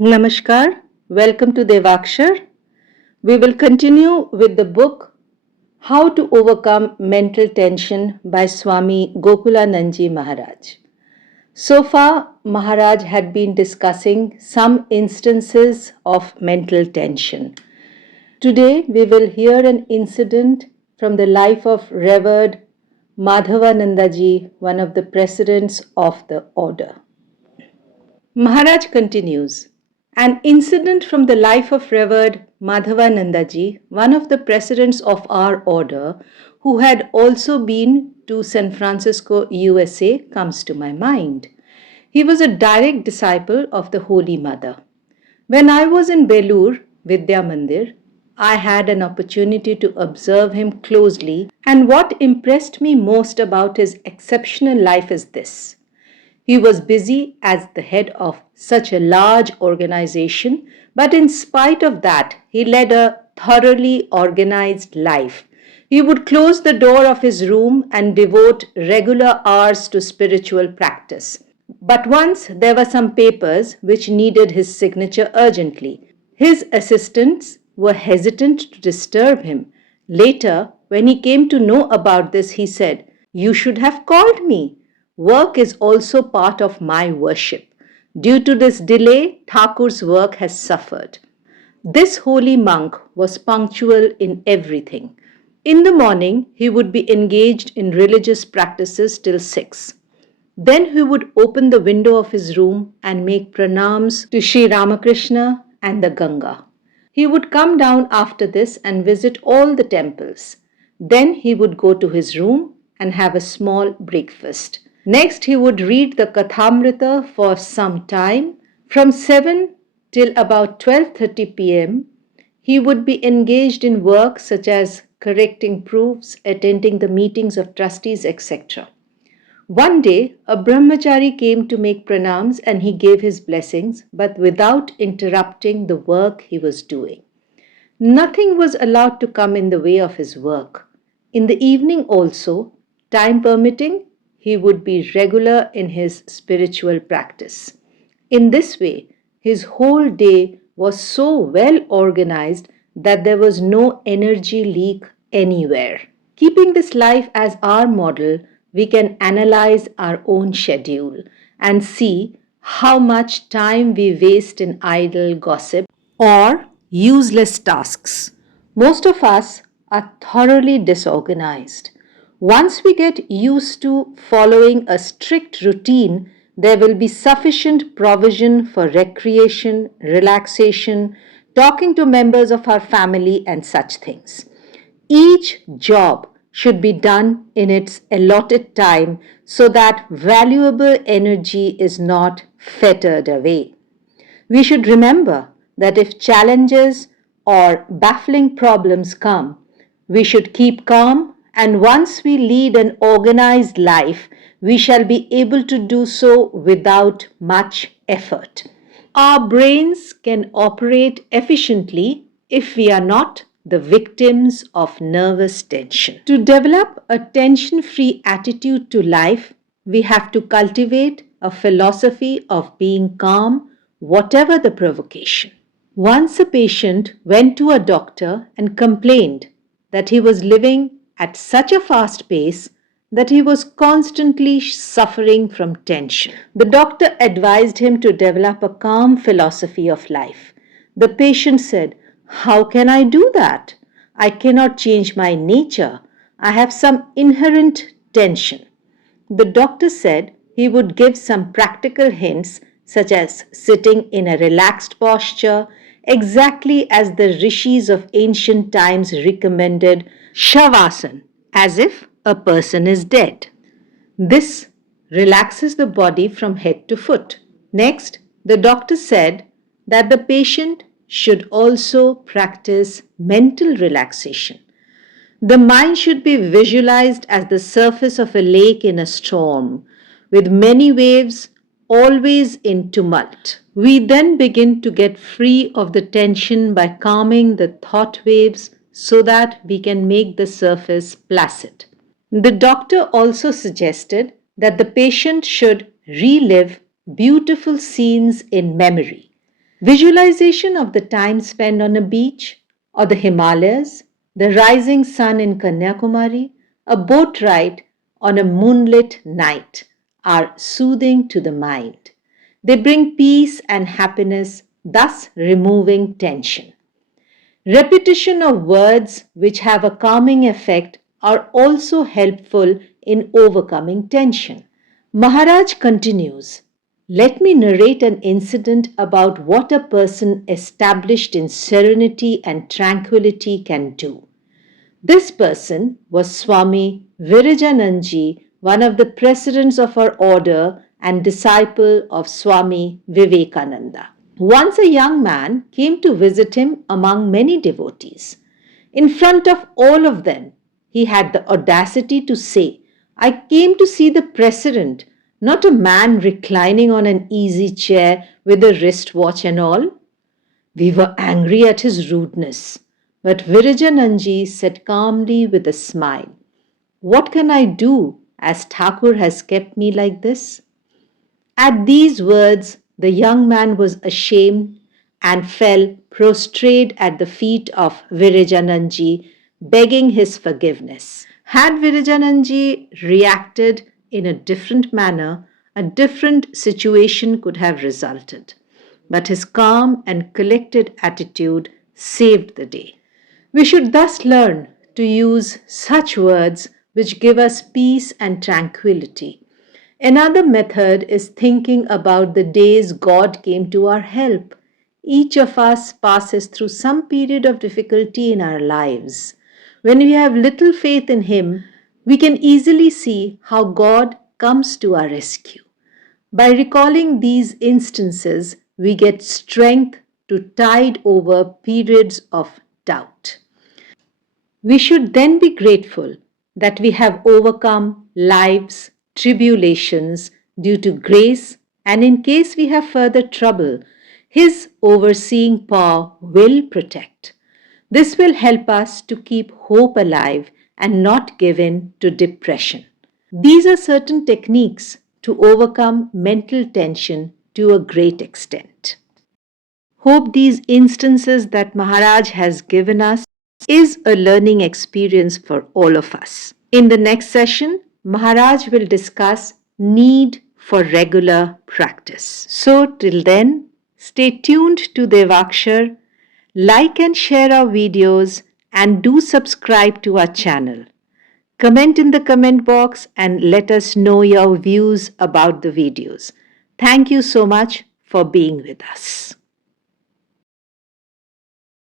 Namaskar, welcome to Devakshar. We will continue with the book How to Overcome Mental Tension by Swami Gokulanadaji Maharaj. So far, Maharaj had been discussing some instances of mental tension. Today, we will hear an incident from the life of Revered Madhavanandaji, one of the presidents of the order. Maharaj continues. An incident from the life of Revered Madhavanandaji, one of the presidents of our order, who had also been to San Francisco, USA, comes to my mind. He was a direct disciple of the Holy Mother. When I was in Belur, Vidya Mandir, I had an opportunity to observe him closely, and what impressed me most about his exceptional life is this. He was busy as the head of such a large organization, but in spite of that, he led a thoroughly organized life. He would close the door of his room and devote regular hours to spiritual practice. But once there were some papers which needed his signature urgently. His assistants were hesitant to disturb him. Later, when he came to know about this, he said, "You should have called me. Work is also part of my worship. Due to this delay, Thakur's work has suffered." This holy monk was punctual in everything. In the morning, he would be engaged in religious practices till 6. Then he would open the window of his room and make pranams to Sri Ramakrishna and the Ganga. He would come down after this and visit all the temples. Then he would go to his room and have a small breakfast. Next, he would read the Kathamrita for some time. From 7 till about 12:30 p.m., he would be engaged in work such as correcting proofs, attending the meetings of trustees, etc. One day, a brahmachari came to make pranams and he gave his blessings, but without interrupting the work he was doing. Nothing was allowed to come in the way of his work. In the evening also, time permitting, he would be regular in his spiritual practice. In this way, his whole day was so well organized that there was no energy leak anywhere. Keeping this life as our model, we can analyze our own schedule and see how much time we waste in idle gossip or useless tasks. Most of us are thoroughly disorganized. Once we get used to following a strict routine, there will be sufficient provision for recreation, relaxation, talking to members of our family, and such things. Each job should be done in its allotted time so that valuable energy is not fettered away. We should remember that if challenges or baffling problems come, we should keep calm, and once we lead an organized life, we shall be able to do so without much effort. Our brains can operate efficiently if we are not the victims of nervous tension. To develop a tension free attitude to life, we have to cultivate a philosophy of being calm, whatever the provocation. Once a patient went to a doctor and complained that he was living at such a fast pace that he was constantly suffering from tension. The doctor advised him to develop a calm philosophy of life. The patient said, "How can I do that? I cannot change my nature. I have some inherent tension." The doctor said he would give some practical hints, such as sitting in a relaxed posture, exactly as the rishis of ancient times recommended shavasana, as if a person is dead. This relaxes the body from head to foot. Next, the doctor said that the patient should also practice mental relaxation. The mind should be visualized as the surface of a lake in a storm, with many waves always in tumult. We then begin to get free of the tension by calming the thought waves so that we can make the surface placid. The doctor also suggested that the patient should relive beautiful scenes in memory. Visualization of the time spent on a beach or the Himalayas, the rising sun in Kanyakumari, a boat ride on a moonlit night are soothing to the mind. They bring peace and happiness, thus removing tension. Repetition of words which have a calming effect are also helpful in overcoming tension. Maharaj continues, let me narrate an incident about what a person established in serenity and tranquility can do. This person was Swami Virajananji, one of the presidents of our order and disciple of Swami Vivekananda. Once a young man came to visit him among many devotees. In front of all of them, he had the audacity to say, I came to see the president, not a man reclining on an easy chair with a wristwatch and all. We were angry at his rudeness, but Virajananji said calmly with a smile, what can I do as Thakur has kept me like this? At these words, the young man was ashamed and fell prostrate at the feet of Virajananji, begging his forgiveness. Had Virajananji reacted in a different manner, a different situation could have resulted. But his calm and collected attitude saved the day. We should thus learn to use such words which give us peace and tranquility. Another method is thinking about the days God came to our help. Each of us passes through some period of difficulty in our lives. When we have little faith in Him, we can easily see how God comes to our rescue. By recalling these instances, we get strength to tide over periods of doubt. We should then be grateful that we have overcome life's tribulations due to grace, and in case we have further trouble, His overseeing power will protect. This will help us to keep hope alive and not give in to depression. These are certain techniques to overcome mental tension to a great extent. Hope these instances that Maharaj has given us is a learning experience for all of us. In the next session, Maharaj will discuss need for regular practice. So till then, stay tuned to Devakshar, like and share our videos, and do subscribe to our channel. Comment in the comment box and let us know your views about the videos. Thank you so much for being with us.